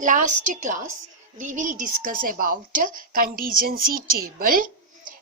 Last class we will discuss about contingency table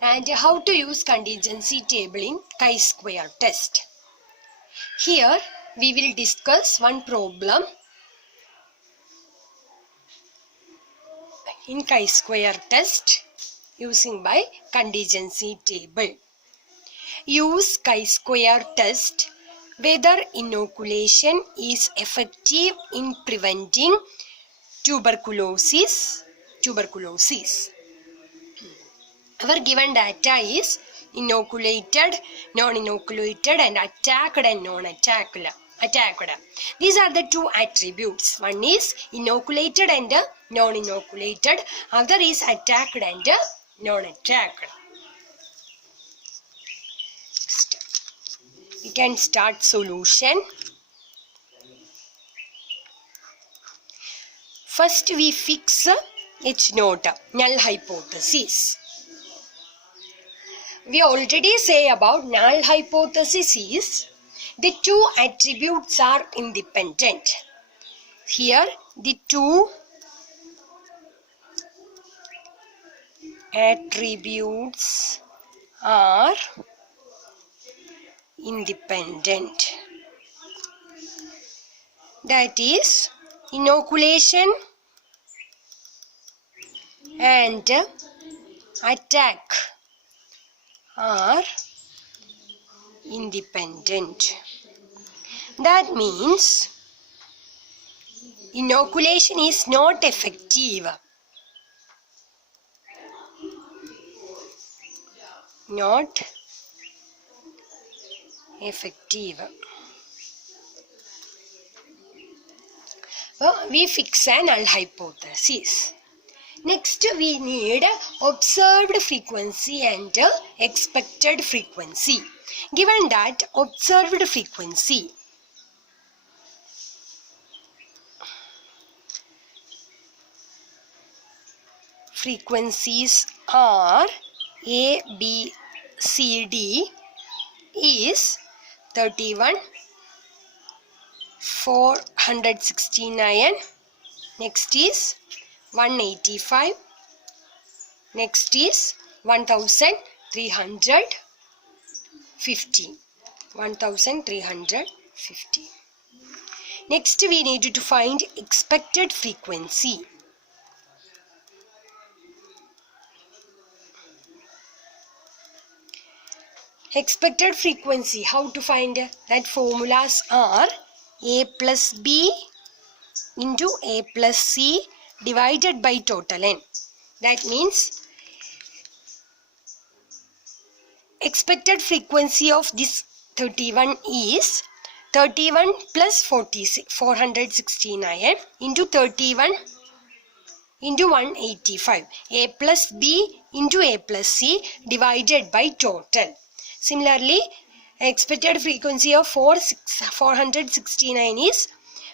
and how to use contingency table in chi-square test. Here we will discuss one problem in chi-square test using by contingency table. Use chi-square test whether inoculation is effective in preventing tuberculosis. Our given data is inoculated, non-inoculated and attacked and non-attacked. These are the two attributes. One is inoculated and non-inoculated. Other is attacked and non-attacked. We can start solution. First we fix H naught, null hypothesis. We already say about null hypothesis is the two attributes are independent. Here the two attributes are independent. That is, inoculation and attack are independent. That means inoculation is not effective. Not effective. We fix a null hypothesis. Next we need observed frequency and expected frequency. Given that observed frequencies are A, B, C, D is 31, 469, next is 185, next is 1350. Next we need to find expected frequency. Expected frequency, how to find that? Formulas are A plus B into A plus C divided by total n. That means expected frequency of this 31 is 31 plus 469 into 31 into 185. A plus B into A plus C divided by total. Similarly, expected frequency of 469 is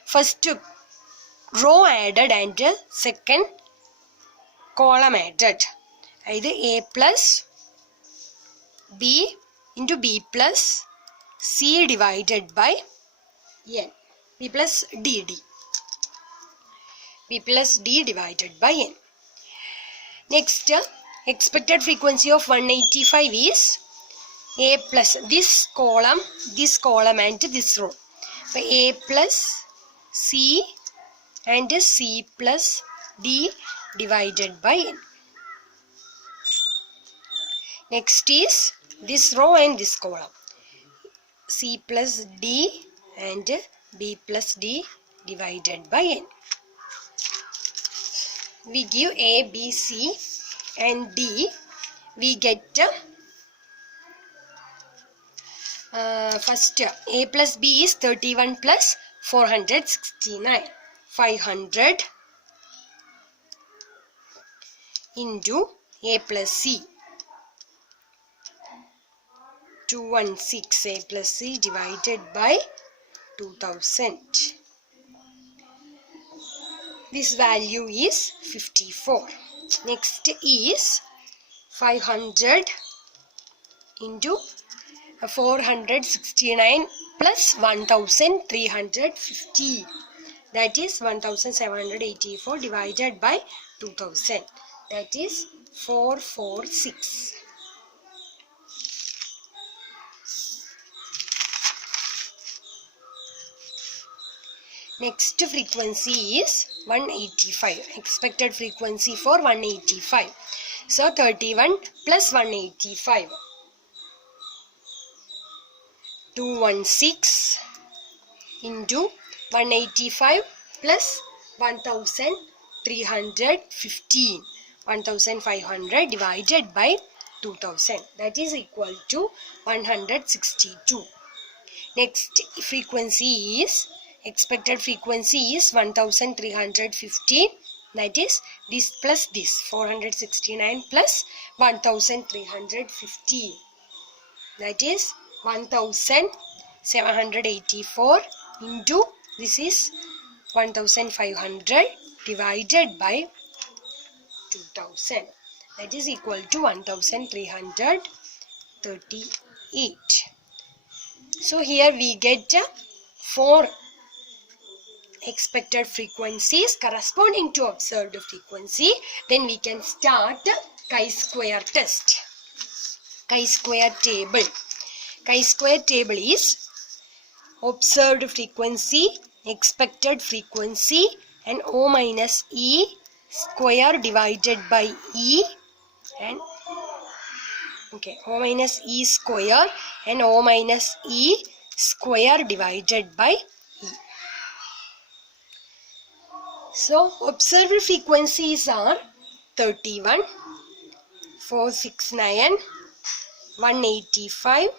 first row added and second column added. Either A plus B into B plus C divided by n. B plus D divided by n. Next, expected frequency of 185 is A plus this column and this row. A plus C and C plus D divided by n. Next is this row and this column. C plus D and B plus D divided by n. We give A, B, C and D. We get first A plus B is 31 plus 469. 500 into A plus C. 216 A plus C divided by 2000. This value is 54. Next is 500 into 469 plus 1350. That is 1784 divided by 2000. That is 446. Next frequency is 185. Expected frequency for 185. So 31 plus 185. 216 into 185 plus 1315. 1500 divided by 2000. That is equal to 162. Next frequency is, expected frequency is 1315. That is this plus this, 469 plus 1315. That is 1784 into this is 1500 divided by 2000. That is equal to 1338. So here we get 4 expected frequencies corresponding to observed frequency. Then we can start chi-square test. Chi-square table. Chi-square table is observed frequency, expected frequency, and O minus E square divided by E, and O minus E square and O minus E square divided by E. So observed frequencies are 31, 469, 185,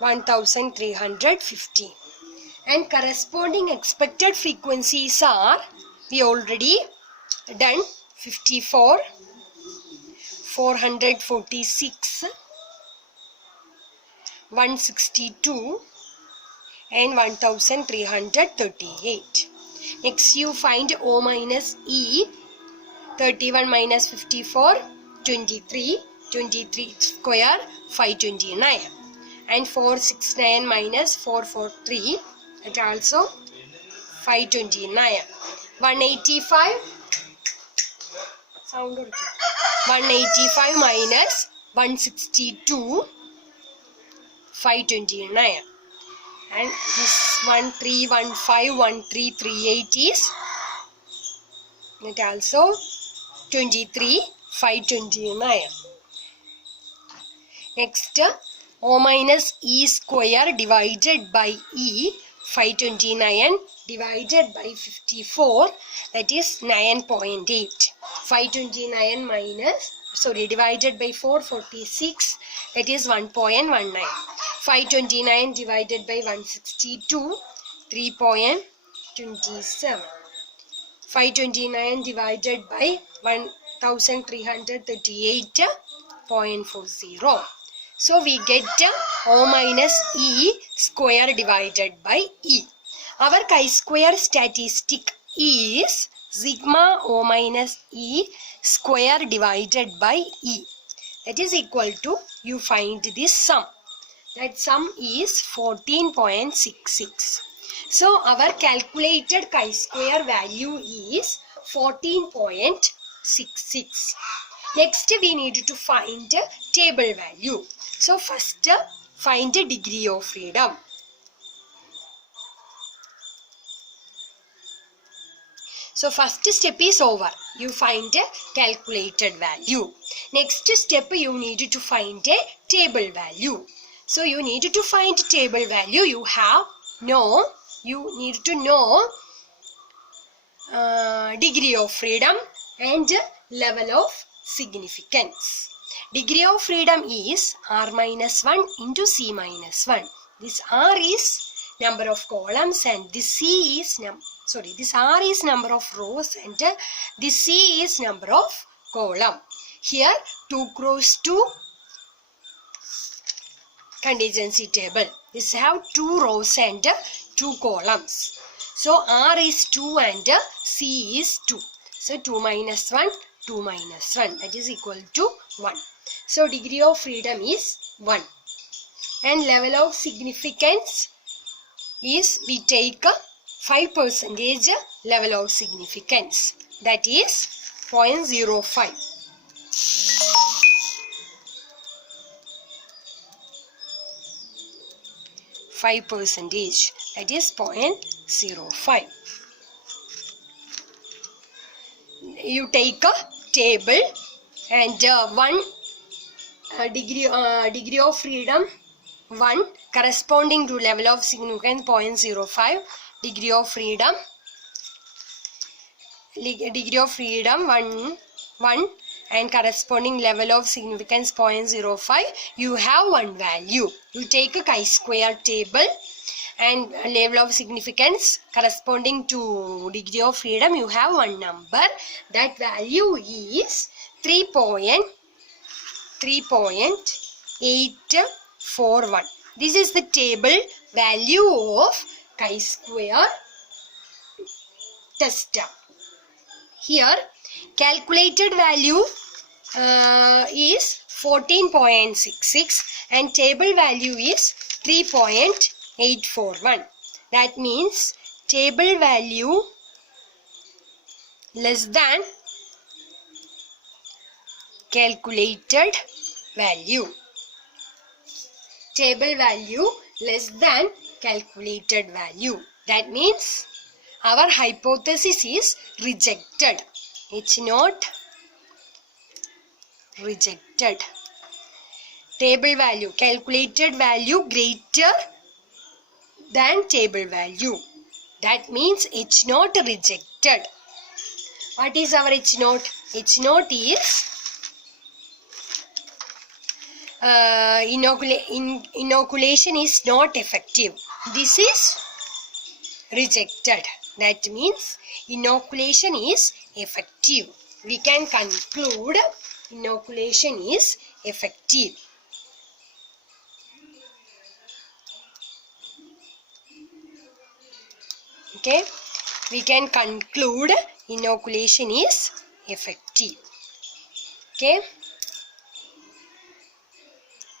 1315, and corresponding expected frequencies are, we already done, 54, 446, 162 and 1338. Next you find O minus E. 31 minus 54, 23, 23 square 529, and 469 minus 443, that also 529. 185 185 minus 162, 529, and this 1315 1338 is that also 23, 529. Next, O minus E square divided by E, 529 divided by 54, that is 9.8. 529 minus, divided by 446, that is 1.19. 529 divided by 162, 3.27. 529 divided by 1338.40. So we get O minus E square divided by E. Our chi-square statistic is sigma O minus E square divided by E. That is equal to, you find this sum. That sum is 14.66. So our calculated chi-square value is 14.66. Next we need to find table value. So first find the degree of freedom. So first step is over. You find a calculated value. Next step you need to find a table value. So you need to find table value. You need to know degree of freedom and level of significance. Degree of freedom is R minus 1 into C minus 1. This R is number of columns and this C is this R is number of rows and this C is number of column. Here 2 cross 2 contingency table. This have 2 rows and 2 columns. So R is 2 and C is 2. So 2 minus 1, 2 minus 1, that is equal to 1. So degree of freedom is 1. And level of significance is we take a 5% level of significance, that is 0.05. 5%, that is 0.05. You take a table and one degree of freedom 1 corresponding to level of significance 0.05, degree of freedom 1 and corresponding level of significance 0.05. You have one value. You take a chi-square table and level of significance corresponding to degree of freedom, you have one number. That value is 3.841. This is the table value of chi-square test. Here calculated value is 14.66 and table value is 3.841. That means table value less than calculated value. Table value less than calculated value. That means our hypothesis is rejected. It's not rejected. Table value, calculated value greater than table value. That means H naught rejected. What is our H naught? H naught is inoculation is not effective. This is rejected. That means inoculation is effective. We can conclude inoculation is effective. Okay, we can conclude inoculation is effective. Okay.